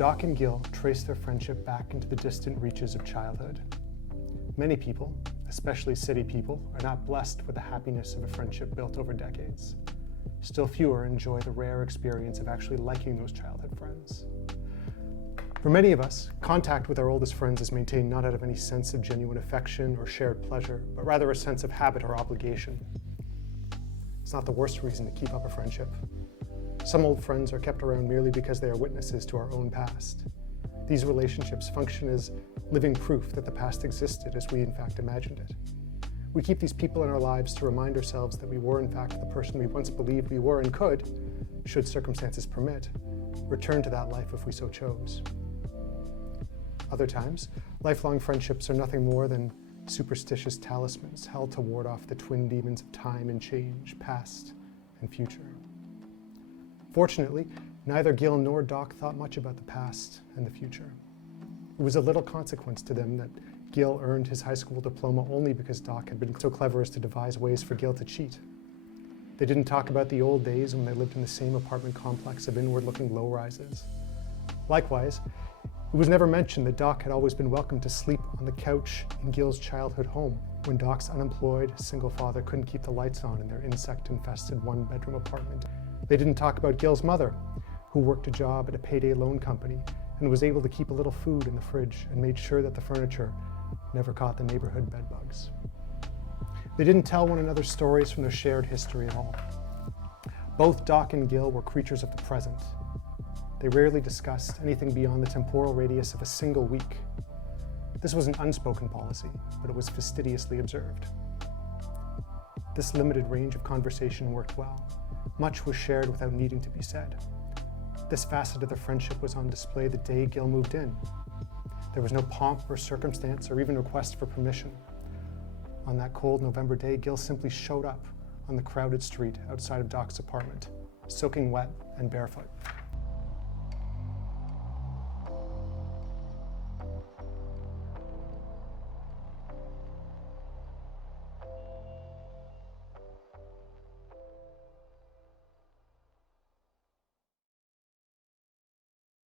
Doc and Gil trace their friendship back into the distant reaches of childhood. Many people, especially city people, are not blessed with the happiness of a friendship built over decades. Still fewer enjoy the rare experience of actually liking those childhood friends. For many of us, contact with our oldest friends is maintained not out of any sense of genuine affection or shared pleasure, but rather a sense of habit or obligation. It's not the worst reason to keep up a friendship. Some old friends are kept around merely because they are witnesses to our own past. These relationships function as living proof that the past existed as we in fact imagined it. We keep these people in our lives to remind ourselves that we were in fact the person we once believed we were and could, should circumstances permit, return to that life if we so chose. Other times, lifelong friendships are nothing more than superstitious talismans held to ward off the twin demons of time and change, past and future. Fortunately, neither Gil nor Doc thought much about the past and the future. It was of little consequence to them that Gil earned his high school diploma only because Doc had been so clever as to devise ways for Gil to cheat. They didn't talk about the old days when they lived in the same apartment complex of inward-looking low-rises. Likewise, it was never mentioned that Doc had always been welcome to sleep on the couch in Gil's childhood home when Doc's unemployed single father couldn't keep the lights on in their insect-infested one-bedroom apartment. They didn't talk about Gil's mother, who worked a job at a payday loan company and was able to keep a little food in the fridge and made sure that the furniture never caught the neighborhood bedbugs. They didn't tell one another stories from their shared history at all. Both Doc and Gil were creatures of the present. They rarely discussed anything beyond the temporal radius of a single week. This was an unspoken policy, but it was fastidiously observed. This limited range of conversation worked well. Much was shared without needing to be said. This facet of the friendship was on display the day Gil moved in. There was no pomp or circumstance or even request for permission. On that cold November day, Gil simply showed up on the crowded street outside of Doc's apartment, soaking wet and barefoot.